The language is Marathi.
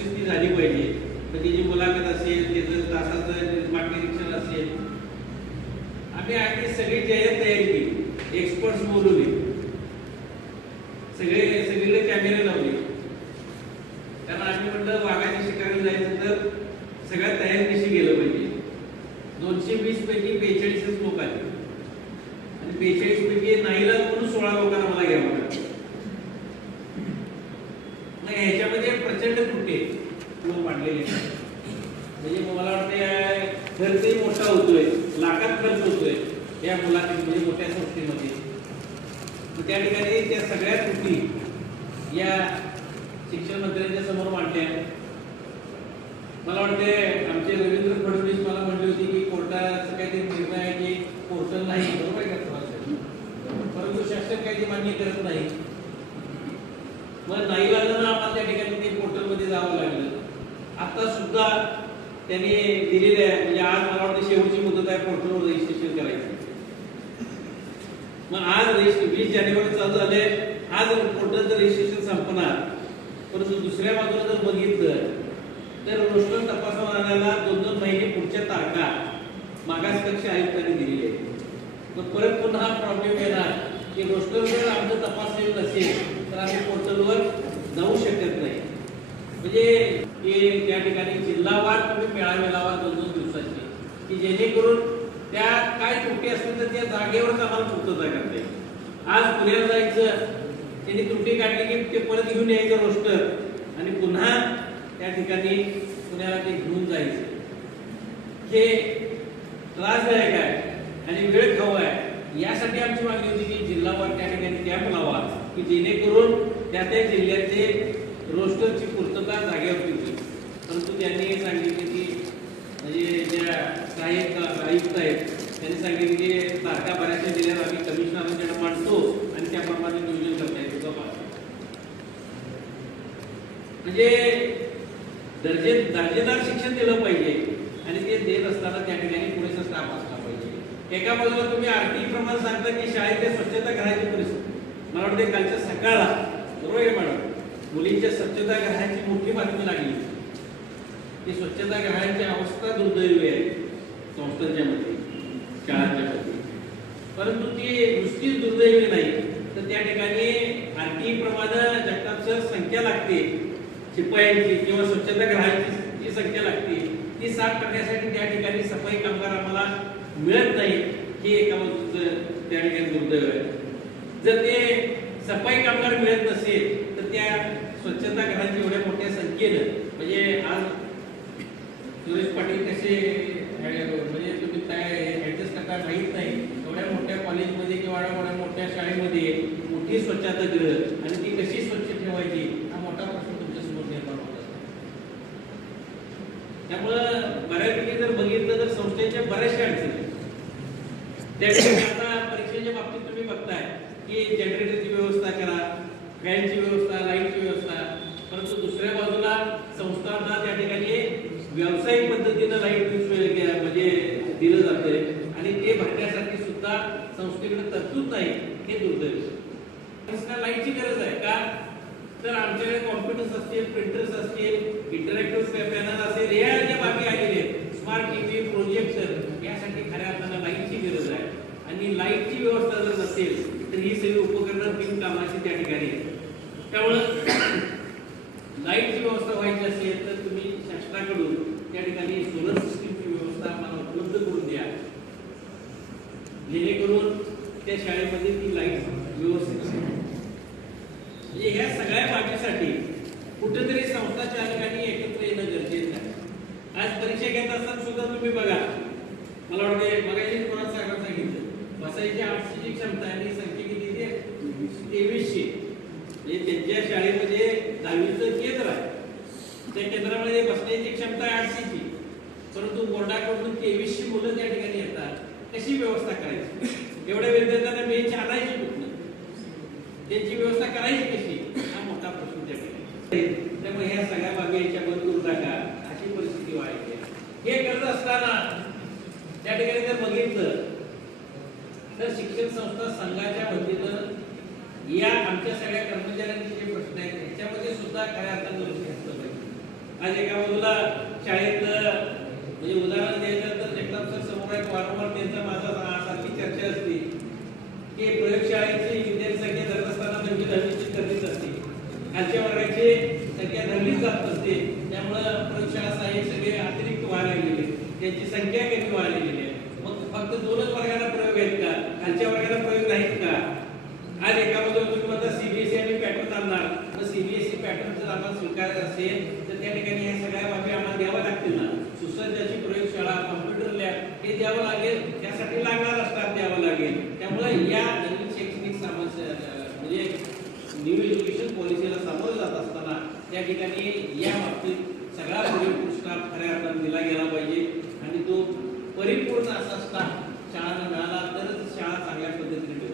प्रोसेस ती झाली पाहिजे तर त्याची मुलाखत असेल त्याचं तासाचं मार्गदर्शन असेल. आम्ही आधी सगळी जाहीर तयारी केली. एक्सपर्ट्स बोलवले सगळे सगळीकडे कॅमेरे लावले. कारण आम्ही म्हटलं वाघाच्या शिकायला जायचं तर सगळ्या तयारीशी गेलं पाहिजे? दोनशे वीस पैकी बेचाळीसच लोक आले. आणि बेचाळीस पैकी नाहीला म्हणून सोळा लोकांना मला घ्यावं प्रचंड त्रुटी लोक मांडलेले म्हणजे मला वाटते खर्चही मोठा होतोय लाखात खर्च होतोय या मुलाखती म्हणजे मोठ्या संस्थेमध्ये. त्या ठिकाणी त्या सगळ्या त्रुटी या शिक्षण मंत्र्यांच्या समोर मांडल्या मला वाटते आमचे रवींद्र फडणवीस मला म्हणले होते की कोर्टाचा काहीतरी निर्णय आहे की पोर्टल नाही बरोबर आहे का तुम्हाला? परंतु शासन काही ते मान्य करत नाही. मग नाही जावं लागलं. आता सुद्धा त्यांनी दिलेले आहे म्हणजे आज मला वाटतं शेवटची मुदत आहे पोर्टलवर रजिस्ट्रेशन करायची. मग आज रजिस्ट्रेशन वीस जानेवारी चालू झाले आज पोर्टलचं रजिस्ट्रेशन संपणार. परंतु दुसऱ्या बाजूला जर बघितलं तर रोस्टर तपासून आणायला दोन दोन महिने पुढच्या तारखा मागास कक्ष आयुक्तांनी दिलेली आहे मग परत पुन्हा प्रॉब्लेम येणार. की रोस्टरवर आमचं तपासलेलं नसेल तर आम्ही पोर्टलवर जाऊ शकत नाही. म्हणजे हे त्या ठिकाणी जिल्हावार तुम्ही मेळावे लावा दोन दोन दिवसाची. की जेणेकरून त्या काय त्रुटी असतील तर त्या जागेवरच आम्हाला पूर्तता करता येईल आज पुण्याला जायचं त्यांनी त्रुटी काढली की ते परत घेऊन यायचं रोस्टर. आणि पुन्हा त्या ठिकाणी पुण्याला ते घेऊन जायचं. हे त्रासदायक आहे आणि वेळ खाऊ आहे. यासाठी आमची मागणी होती की जिल्हावार त्या ठिकाणी कॅम्प लावा की जेणेकरून त्या त्या जिल्ह्याचे रोस्टरची पूर्तता जागेवरती होती परंतु त्यांनी सांगितले की म्हणजे ज्या सहाय्यक आयुक्त आहेत त्यांनी सांगितले की तारखा बऱ्याचशा दिल्यावर आम्ही कमिशनरांकडे मांडतो आणि त्याप्रमाणे नियोजन करता येतो. का म्हणजे दर्जे दर्जेदार शिक्षण दिलं पाहिजे आणि ते देत असताना त्या ठिकाणी पुरेसा स्टाफ असला पाहिजे. एका बाजूला तुम्ही आर्थिक प्रमाण सांगता की शाळेत स्वच्छता करायची परिस्थिती. मला वाटते कालच्या सकाळला. बरोबर आहे मॅडम? मुलींच्या स्वच्छता ग्रहाची मोठी बातमी लागली. ती स्वच्छता ग्रहाची अवस्था दुर्दैवी आहे संस्थांच्या मध्ये शाळांच्या मध्ये परंतु ती नुसतीच दुर्दैवी नाही. तर त्या ठिकाणी आर्थिक प्रमाणे जगताप सर संख्या लागते. शिपायांची किंवा स्वच्छता ग्रहाची जी संख्या लागते ती साफ करण्यासाठी त्या ठिकाणी सफाई कामगार आम्हाला मिळत नाही हे एका बाजूचं त्या ठिकाणी दुर्दैव आहे जर ते सफाई कामगार मिळत नसेल तर त्या स्वच्छता घरांची एवढ्या केलं. म्हणजे आज सुरेश पाटील कसे म्हणजे तुम्ही काय ऍडजस्ट करता माहीत नाही. एवढ्या मोठ्या कॉलेजमध्ये किंवा एवढ्या मोठ्या शाळेमध्ये मोठी स्वच्छतागृह आणि ती कशी स्वच्छ ठेवायची हा मोठा प्रश्न तुमच्यासमोर निर्माण होत असतो. त्यामुळं बऱ्यापैकी जर बघितलं तर संस्थेच्या बऱ्याचशा अडचणी त्या आता परीक्षेच्या बाबतीत तुम्ही बघताय की जनरेटरची व्यवस्था करा फॅनची व्यवस्था लाइट व्यवस्था परंतु दुसऱ्या बाजूला संस्थांना त्या ठिकाणी व्यावसायिक पद्धतीनं लाइट म्हणजे दिलं जातंय आणि ते भरण्यासाठी सुद्धा संस्थेकडे तरतूद नाही हे दुर्दैव लाईटची गरज आहे का? तर आमच्याकडे कॉम्प्युटर्स असतील प्रिंटर्स असतील इंटरॅक्टिव्ह पॅनल असेल या ज्या बाबी आलेल्या आहेत. स्मार्ट टीव्ही प्रोजेक्टर यासाठी खऱ्या अर्थानं लाईटची गरज आहे. आणि लाईटची व्यवस्था जर नसेल तर ही सगळी उपकरणं बिनकामाची त्या ठिकाणी त्यामुळं लाईटची व्यवस्था व्हायची असेल तर तुम्ही शासनाकडून त्या ठिकाणी सोलर सिस्टीमची व्यवस्था आम्हाला उपलब्ध करून द्या जेणेकरून त्या शाळेमध्ये ती लाइट व्यवस्थित असेल म्हणजे ह्या सगळ्या बाबीसाठी कुठेतरी संस्था चालकांनी एकत्र येणं गरजेचं आहे. आज परीक्षा घेत असताना सुद्धा तुम्ही बघा. मला वाटतं मगाशी कोणाला सांगायला सांगितलं. बसायची आठशेची क्षमता आहे आणि संख्या किती आहे? तेवीसशे. म्हणजे त्यांच्या शाळेमध्ये दहावीचं केंद्र आहे. त्या केंद्रामध्ये बसण्याची क्षमता आहे आठशेची. परंतु बोर्डाकडून तेवीसशे मुलं त्या ठिकाणी येतात. कशी व्यवस्था करायची? एवढ्या विद्यार्थ्यांना बेंच आणायची त्यांची व्यवस्था करायची कशी? हा मोठा प्रश्न त्या ठिकाणी त्यामुळे ह्या सगळ्या बाबी याच्या बंद करू नका अशी परिस्थिती व्हायची हे करत असताना त्या ठिकाणी जर बघितलं तर शिक्षण संस्था संघाच्या वतीनं या आमच्या सगळ्या कर्मचाऱ्यांचे जे प्रश्न आहेत त्याच्यामध्ये सुद्धा काय आता लक्ष असलं पाहिजे. आज एका बाजूला शाळेतलं म्हणजे उदाहरण द्यायचं तर जगताप सर समोर आहेत वारंवार त्यांचा माझा सारखी चर्चा असते. की प्रयोगशाळेची खालच्या वर्गाचे संख्या धरली जात असते. त्यामुळं प्रयोगशाळा साहेब सगळे अतिरिक्त व्हायला गेलेले त्यांची संख्या कमी व्हायला गेली आहे. मग फक्त दोनच वर्गाला प्रयोग आहेत का? खालच्या वर्गाला प्रयोग नाहीत का? आज एकामध्ये तुम्ही म्हणता सीबीएसई आणि पॅटर्न आणणार. तर सीबीएसई पॅटर्न जर आम्हाला स्वीकारायचा असेल तर त्या ठिकाणी ह्या सगळ्या बाबी आम्हाला द्याव्या लागतात ठिकाणी या बाबतीत सगळा पुढील पुरस्कार खऱ्या अर्थानं दिला गेला पाहिजे. आणि तो परिपूर्ण असा स्टाफ शाळांना मिळाला तरच शाळा चांगल्या पद्धतीने